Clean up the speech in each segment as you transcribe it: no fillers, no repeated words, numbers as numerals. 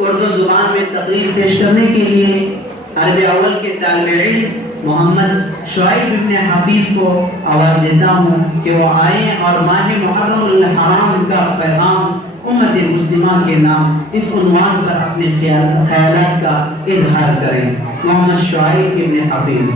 اردو زبان میں تقریر پیش کرنے کے لیے عرب اول کے طالب علم محمد شعیب ابن حفیظ کو آواز دیتا ہوں کہ وہ آئیں اور ماہ محرم الحرام کا پیغام امت مسلمہ کے نام اس عنوان پر اپنے خیالات کا اظہار کریں۔ محمد شعیب ابن حفیظ۔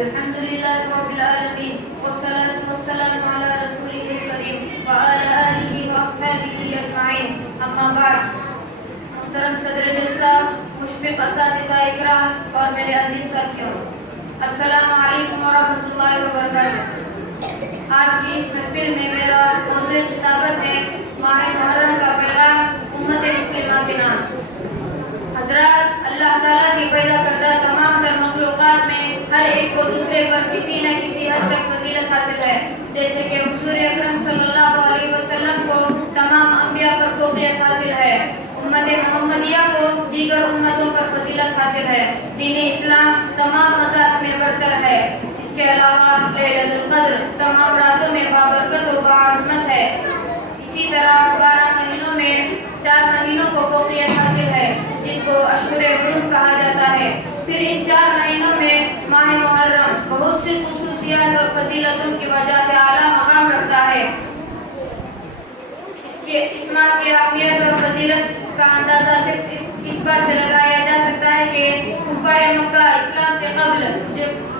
الحمد لله رب العالمين والصلاة والسلام على رسوله الكريم وعلى آله وأصحابه أجمعين أما بعد۔ محترم صدر جلسہ، مشفق اساتذہ اکرام اور میرے عزیز ساتھیوں، السلام علیکم ورحمۃ اللہ وبرکاتہ۔ آج کی اس محفل میں میرا موضوع خطابت ہے ماہ محرم کا پیغام امت مسلمہ کے نام۔ حضرات، اللہ تعالیٰ کی پیدا کردہ تمام تر مخلوقات میں ہر ایک کو دوسرے پر کسی نہ کسی حد تک فضیلت حاصل ہے، جیسے کہ حضور اکرم صلی اللہ علیہ وسلم کو تمام انبیاء پر فوقیت حاصل ہے، امت محمدیہ کو دیگر امتوں پر فضیلت حاصل ہے، دین اسلام تمام مذاہب میں برتر ہے۔ اس کے علاوہ لیلۃ القدر تمام راتوں میں بابرکت و باعظمت ہے۔ اسی طرح 12 مہینوں میں 4 مہینوں کو فوقیت حاصل ہے، جن کو اشہر حرم کہا جاتا ہے۔ پھر ان 4 مہینوں میں ماہ محرم بہت سی خصوصیات اور فضیلتوں کی وجہ سے اعلیٰ مقام رکھتا ہے۔ اس ماہ کی اہمیت اور فضیلت کا اندازہ صرف اس بات سے لگایا جا سکتا ہے کہ کفار مکہ اسلام سے قبل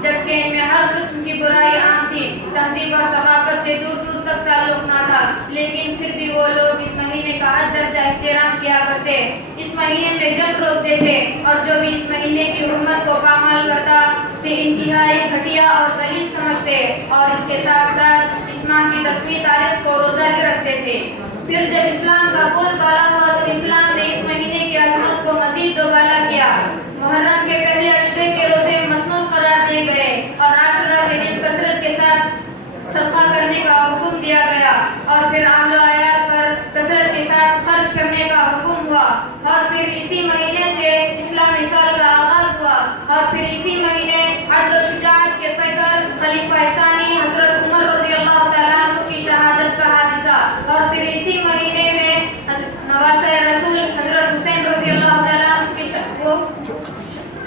جبکہ ان میں ہر قسم کی برائی عام تھی، تہذیب اور ثقافت سے دور دور تک تعلق نہ تھا، لیکن پھر بھی وہ لوگ اس مہینے کا حد درجہ احترام کیا کرتے، اس مہینے میں جنگ روکتے تھے، اور جو بھی اس مہینے کی حرمت کو پامال کرتا اسے انتہائی گھٹیا اور ذلیل سمجھتے، اور اس کے ساتھ ساتھ اس ماہ کی 10ویں تاریخ کو روزہ بھی رکھتے تھے۔ پھر جب اسلام کا بول بالا ہوا تو اسلام نے اس مہینے کی عظمت کو مزید دوبالا کیا۔ محرم کے پہلے عشرے کے روزے مسنون قرار دیے گئے اور عاشورہ کے دن کثرت کے ساتھ صدقہ کرنے کا حکم دیا گیا، اور پھر اعمال و آیات پر کثرت کے ساتھ خرچ کرنے کا حکم ہوا، اور پھر اسی مہینے سے اسلامی سال کا آغاز ہوا، اور پھر اسی مہینے عدل و شجاعت کے پیکر خلیفہ ثانی حضرت عمر رضی اللہ تعالیٰ عنہ کی شہادت کا حادثہ، اور پھر اسی مہینے میں نواسۂ رسول حضرت حسین رضی اللہ تعالیٰ عنہ کی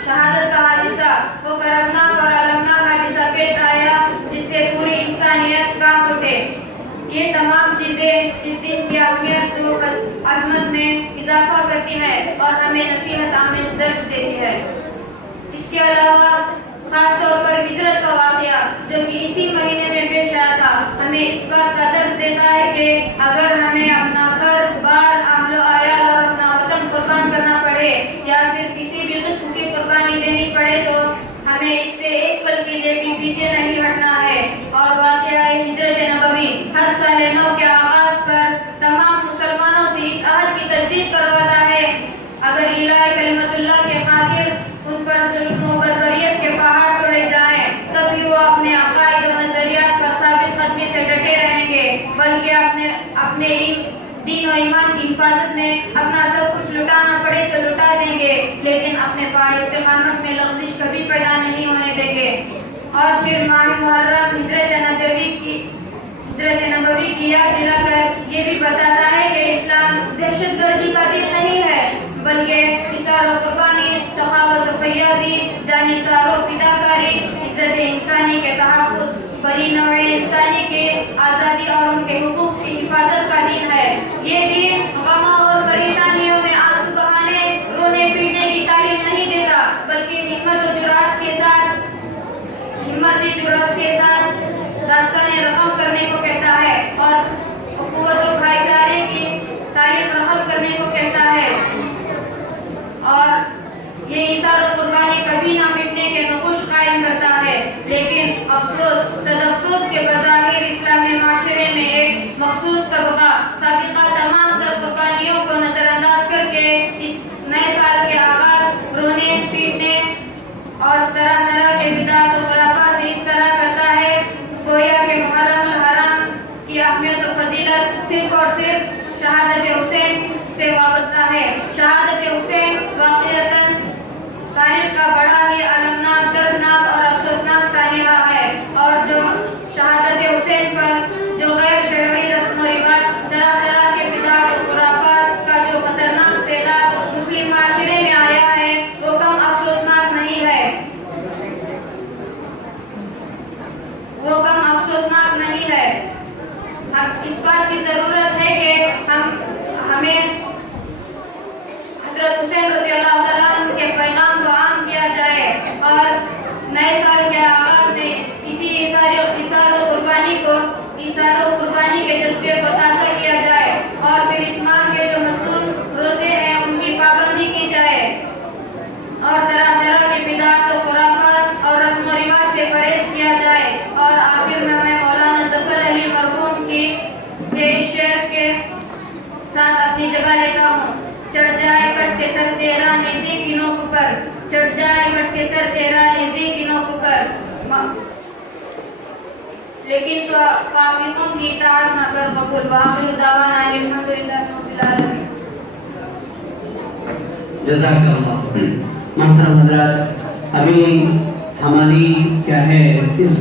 شہادت کا حادثہ، وہ کربناک اور المناک حادثہ پیش آیا جس سے پوری انسانیت کانپ اٹھے۔ یہ تمام چیزیں اس دن کی اہمیت و عظمت میں اضافہ کرتی ہیں اور ہمیں نصیحت آمیز درس دیتی ہے۔ اس کے علاوہ خاص طور پر ہجرت کا واقعہ جو کہ اسی مہینے میں پیش آیا تھا ہمیں اس بات کا درس دیتا ہے کہ اگر ہمیں اپنا گھر بار اہل و عیال اور اپنا وطن قربان کرنا پڑے یا پھر کسی بھی قسم کی قربانی دینی پڑے تو ہمیں اس سے ایک پل کے لیے بھی پیچھے نہیں ہٹنا ہے۔ اور واقعہ ہجرت نبوی ہر سال نو کے آغاز پر تمام مسلمانوں سے اس عہد کی تجدید کرواتا ہے اگر الہ کلمت اللہ کے خاطر ان پر ظلم و بربریت کے پہاڑ توڑے جائیں تب بھی وہ اپنے عقائد و نظریات پر ثابت قدمی سے ڈٹے رہیں گے، بلکہ اپنے دین و ایمان کی حفاظت میں اپنا سب کچھ لٹانا پڑے تو لٹا دیں گے، لیکن اپنے پائے استقامت میں لغزش کبھی پیدا نہیں ہونے دیں گے۔ اور پھر ماہ محرم ہجرت نبوی کی یاد دلا کر یہ بھی بتاتا ہے کہ اسلام دہشت گردی کا دین نہیں ہے، بلکہ اثار و قربانی، سخاوت و فیاضی، جانثار و فداکاری، عزت انسانی کے تحفظ، بری نوع انسانی کے آزادی اور ان کے حقوق کی حفاظت کا دین ہے۔ یہ دین غموں اور پریشانیوں میں آنسو بہانے، رونے پیٹنے کی تعلیم نہیں دیتا، بلکہ ہمت و جرأت کے ساتھ داستانِ رحم کرنے کو کہتا ہے اور قوت و بھائی چارے کی تعلیم رحم کرنے کو کہتا ہے، اور یہ اثار و قربانی کبھی نہ مٹنے کے تیرا نیزے کی نوک پر چڑھ جائے بٹ کے سر تیرا نیزے کی نوک پر لیکن تو فاسقوں کی اطاعت نہ کر مقبول وآخر دعوانا الحمدللہ رب العالمین. جزاک اللہ. محترم حضرات، ابھی ہماری کیا ہے اس